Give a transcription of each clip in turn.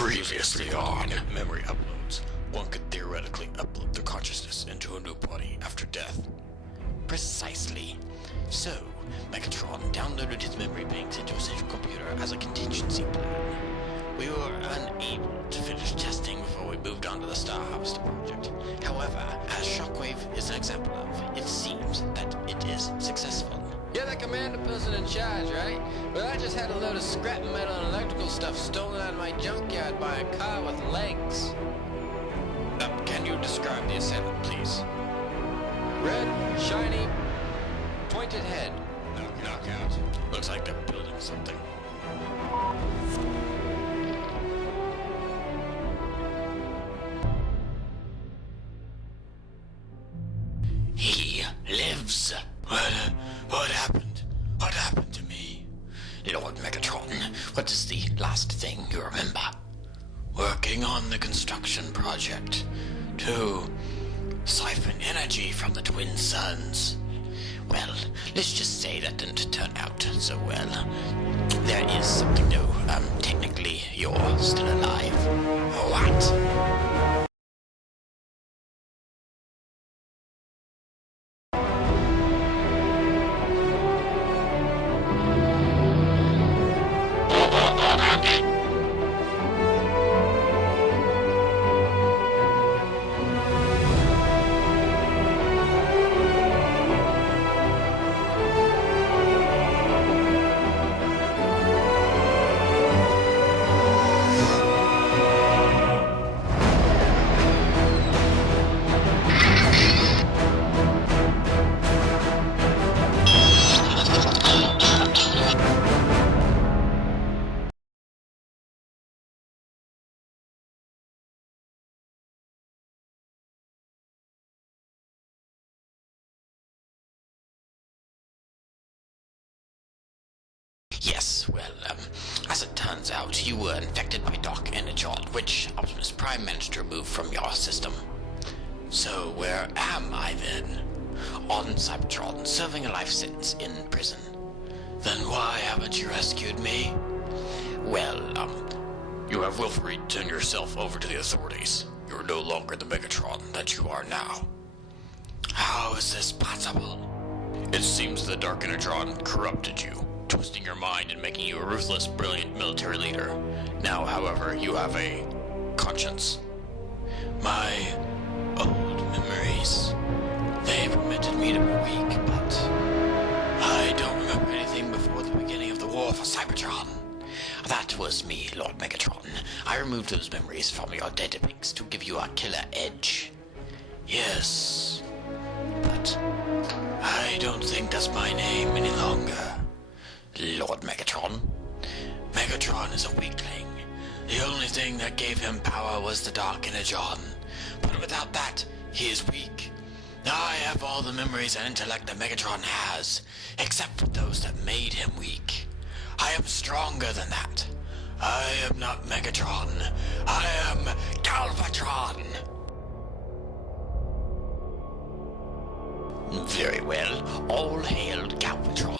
Previously on memory uploads, one could theoretically upload their consciousness into a new body after death. Precisely. So, Megatron downloaded his memory banks into a central computer as a contingency plan. We were unable to finish testing before we moved on to the Star Harvester project. However, as Shockwave is an example of, it seems that it is successful. You're the commander person in charge, right? Well, I just had a load of scrap metal and electrical stuff stolen out of my junkyard by a car with legs. Can you describe the assailant, please? Red, shiny, pointed head. Knockout. Looks like they're building something. He lives. What happened? What happened to me? Lord Megatron, what is the last thing you remember? Working on the construction project to siphon energy from the twin suns. Well, let's just say that didn't turn out so well. There is something new. Technically, you're still alive. What? Yes, well, as it turns out, you were infected by Dark Energon, which Optimus Prime managed to remove from your system. So, where am I then? On Cybertron, serving a life sentence in prison. Then why haven't you rescued me? Well, you have willfully turned yourself over to the authorities. You're no longer the Megatron that you are now. How is this possible? It seems the Dark Energon corrupted you, twisting your mind and making you a ruthless, brilliant military leader. Now, however, you have a conscience. My old memories. They permitted me to be weak, but I don't remember anything before the beginning of the war for Cybertron. That was me, Lord Megatron. I removed those memories from your databanks to give you a killer edge. Yes, but I don't think that's my name any longer. Lord Megatron. Megatron is a weakling. The only thing that gave him power was the Dark Energon. But without that, he is weak. I have all the memories and intellect that Megatron has, except for those that made him weak. I am stronger than that. I am not Megatron. I am Galvatron. Very well. All hail Galvatron.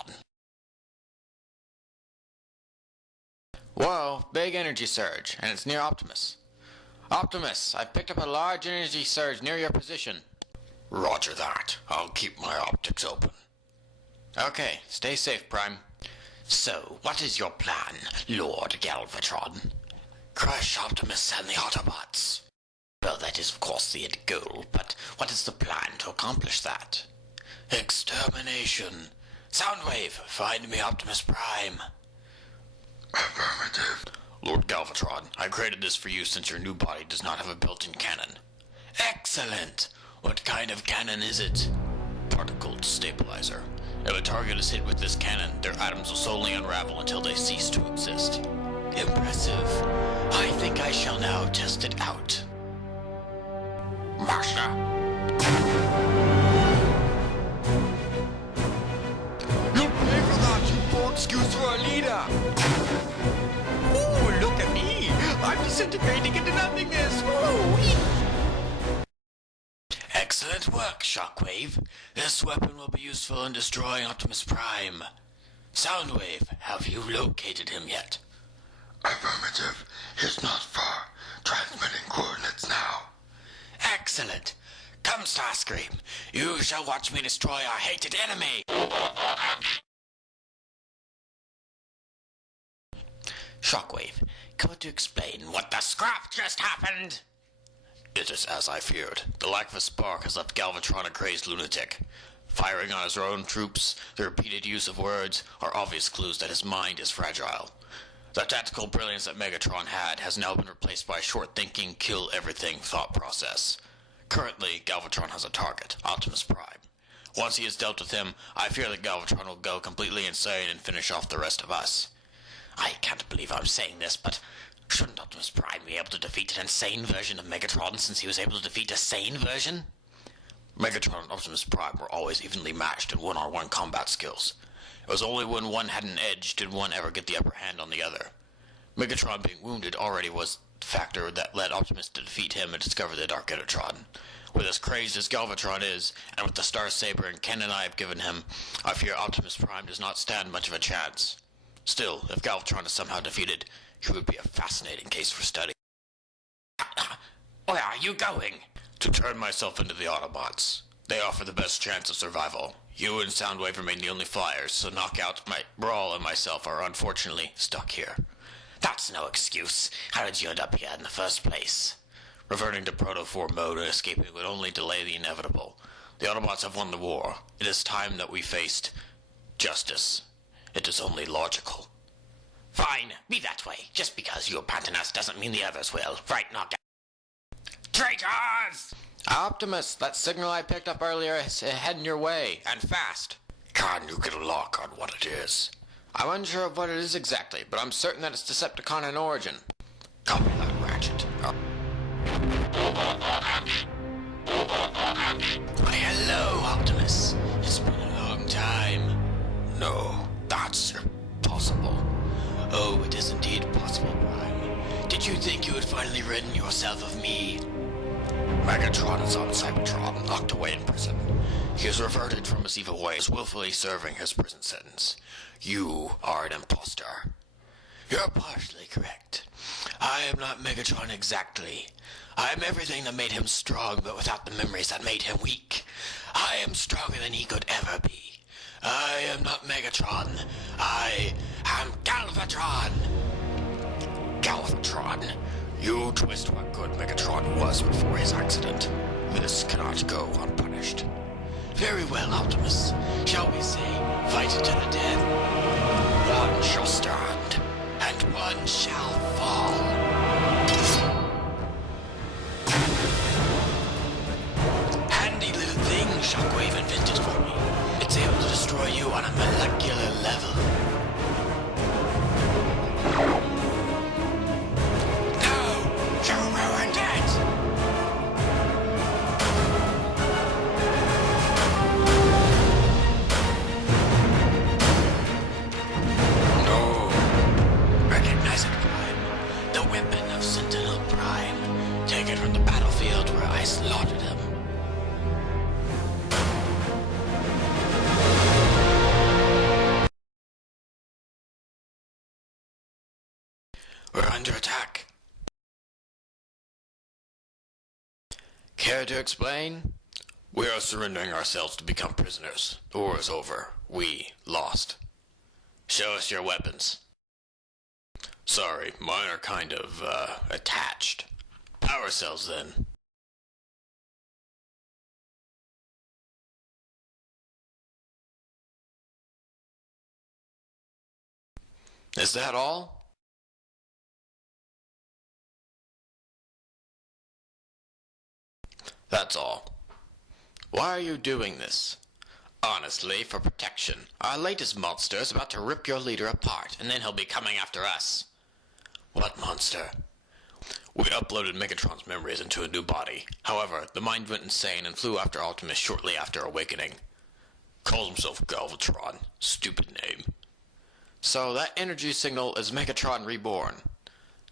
Whoa, big energy surge, and it's near Optimus. Optimus, I picked up a large energy surge near your position. Roger that. I'll keep my optics open. Okay, stay safe, Prime. So, what is your plan, Lord Galvatron? Crush Optimus and the Autobots. Well, that is of course the end goal, but what is the plan to accomplish that? Extermination. Soundwave, find me Optimus Prime. Affirmative. Lord Galvatron, I created this for you since your new body does not have a built-in cannon. Excellent! What kind of cannon is it? Particle stabilizer. If a target is hit with this cannon, their atoms will slowly unravel until they cease to exist. Impressive. I think I shall now test it out. Master. You'll pay for that, you poor excuse for a leader! Ooh, look at me! I'm disintegrating into nothingness! Ooh! Excellent work, Shockwave. This weapon will be useful in destroying Optimus Prime. Soundwave, have you located him yet? Affirmative. He's not far. Transmitting coordinates now. Excellent. Come, Starscream. You shall watch me destroy our hated enemy. Shockwave, come to explain what the scrap just happened. It is as I feared. The lack of a spark has left Galvatron a crazed lunatic. Firing on his own troops, the repeated use of words, are obvious clues that his mind is fragile. The tactical brilliance that Megatron had has now been replaced by a short-thinking, kill-everything thought process. Currently, Galvatron has a target, Optimus Prime. Once he has dealt with him, I fear that Galvatron will go completely insane and finish off the rest of us. I can't believe I'm saying this, but shouldn't Optimus Prime be able to defeat an insane version of Megatron since he was able to defeat a sane version? Megatron and Optimus Prime were always evenly matched in one-on-one combat skills. It was only when one had an edge did one ever get the upper hand on the other. Megatron being wounded already was the factor that led Optimus to defeat him and discover the Dark Enertron. With as crazed as Galvatron is, and with the Star Saber and cannon I have given him, I fear Optimus Prime does not stand much of a chance. Still, if Galvatron is somehow defeated, he would be a fascinating case for study. Where are you going? To turn myself into the Autobots. They offer the best chance of survival. You and Soundwave remain the only flyers, so Knockout, Brawl, and myself are unfortunately stuck here. That's no excuse. How did you end up here in the first place? Reverting to Proto-4 mode and escaping would only delay the inevitable. The Autobots have won the war. It is time that we faced justice. It is only logical. Fine, be that way. Just because you abandon us doesn't mean the others will. Right, Knockout? Traitors! Optimus, that signal I picked up earlier is heading your way, and fast. Can you get a lock on what it is? I'm unsure of what it is exactly, but I'm certain that it's Decepticon in origin. Copy that, Ratchet. Why, hello, Optimus. It's been a long time. No, that's impossible. Oh, it is indeed possible, Prime. Did you think you had finally ridden yourself of me? Megatron is on Cybertron, locked away in prison. He has reverted from his evil ways, willfully serving his prison sentence. You are an imposter. You're partially correct. I am not Megatron exactly. I am everything that made him strong, but without the memories that made him weak. I am stronger than he could ever be. I am not Megatron. I am Galvatron. Galvatron? You twist what good Megatron was before his accident. This cannot go unpunished. Very well, Optimus. Shall we say, fight to the death? One shall stand, and one shall fall. Handy little thing Shockwave invented for me. It's able to destroy you on a molecular level. You ruined it! No. Recognize it, Prime. The weapon of Sentinel Prime. Take it from the battlefield where I slaughtered him. We're under attack. Care to explain? We are surrendering ourselves to become prisoners. The war is over. We lost. Show us your weapons. Sorry, mine are kind of, attached. Power cells, then. Is that all? That's all. Why are you doing this? Honestly, for protection. Our latest monster is about to rip your leader apart, and then he'll be coming after us. What monster? We uploaded Megatron's memories into a new body. However, the mind went insane and flew after Optimus shortly after awakening. Calls himself Galvatron. Stupid name. So that energy signal is Megatron reborn?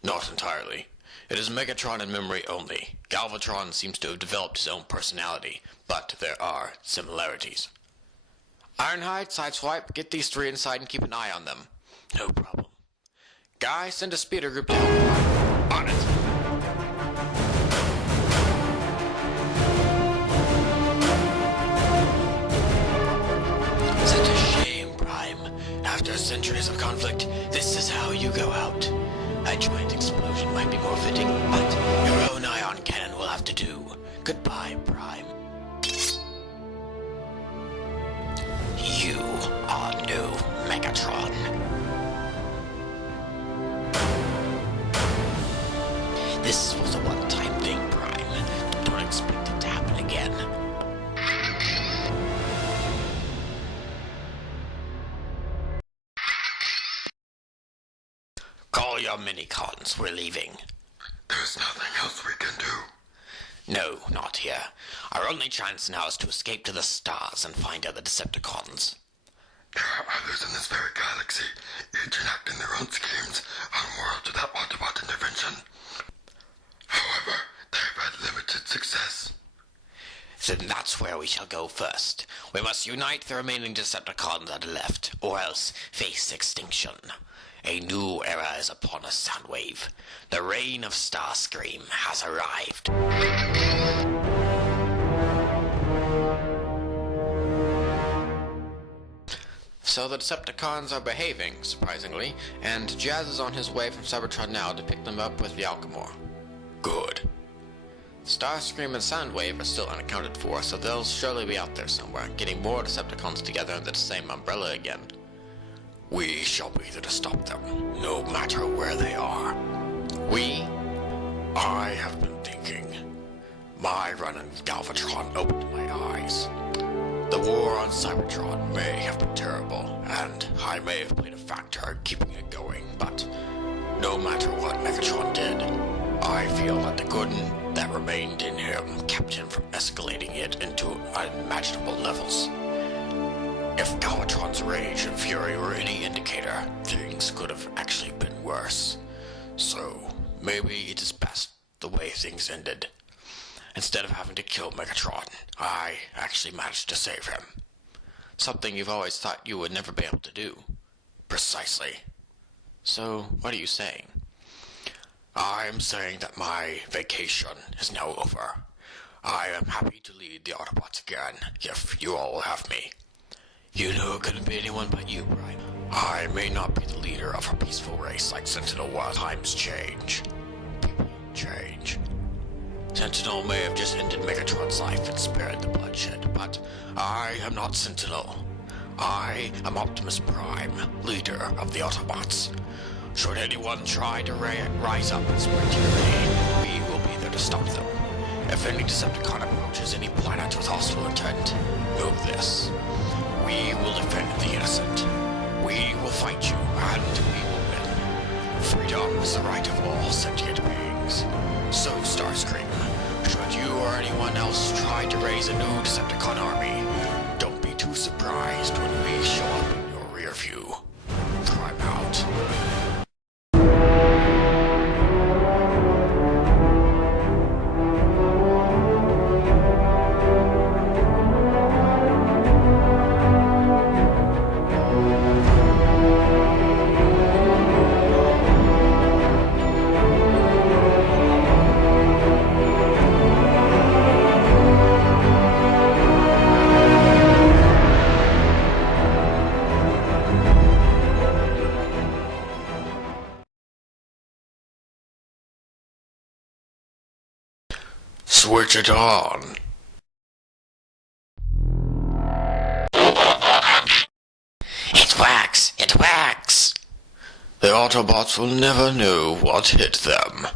Not entirely. It is Megatron in memory only. Galvatron seems to have developed his own personality, but there are similarities. Ironhide, Sideswipe, get these three inside and keep an eye on them. No problem. Guy, send a speeder group to help. On it. Such a shame, Prime. After centuries of conflict, this is how you go out. A giant explosion might be more fitting, but your own ion cannon will have to do. Goodbye, Prime. You are new Megatron. This was a one-time thing, Prime. Don't expect it to happen again. Call your minicons. We're leaving. There's nothing else we can do. No, not here. Our only chance now is to escape to the stars and find other Decepticons. There are others in this very galaxy, each enacting their own schemes unworld to that Autobot intervention. However, they've had limited success. Then that's where we shall go first. We must unite the remaining Decepticons that are left, or else face extinction. A new era is upon us, Soundwave. The reign of Starscream has arrived. So the Decepticons are behaving, surprisingly, and Jazz is on his way from Cybertron now to pick them up with the Alchemore. Good. Starscream and Soundwave are still unaccounted for, so they'll surely be out there somewhere, getting more Decepticons together under the same umbrella again. We shall be there to stop them, no matter where they are. I have been thinking. My run-in with Galvatron opened my eyes. The war on Cybertron may have been terrible, and I may have played a factor in keeping it going, but no matter what Megatron did, I feel that the good that remained in him kept him from escalating it into unimaginable levels. If Galvatron's rage and fury were any indicator, things could have actually been worse. So, maybe it is best the way things ended. Instead of having to kill Megatron, I actually managed to save him. Something you've always thought you would never be able to do. Precisely. So, what are you saying? I'm saying that my vacation is now over. I am happy to lead the Autobots again, if you all will have me. You know it couldn't be anyone but you, Prime. I may not be the leader of a peaceful race like Sentinel was. Times change. People change. Sentinel may have just ended Megatron's life and spared the bloodshed, but I am not Sentinel. I am Optimus Prime, leader of the Autobots. Should anyone try to rise up and spread tyranny, we will be there to stop them. If any Decepticon approaches any planet with hostile intent, know this. We will defend the innocent. We will fight you, and we will win. Freedom is the right of all sentient beings. So, Starscream, should you or anyone else try to raise a new Decepticon army, don't be too surprised when we show up in your rear view. Prime out. Switch it on. It works! It works! The Autobots will never know what hit them.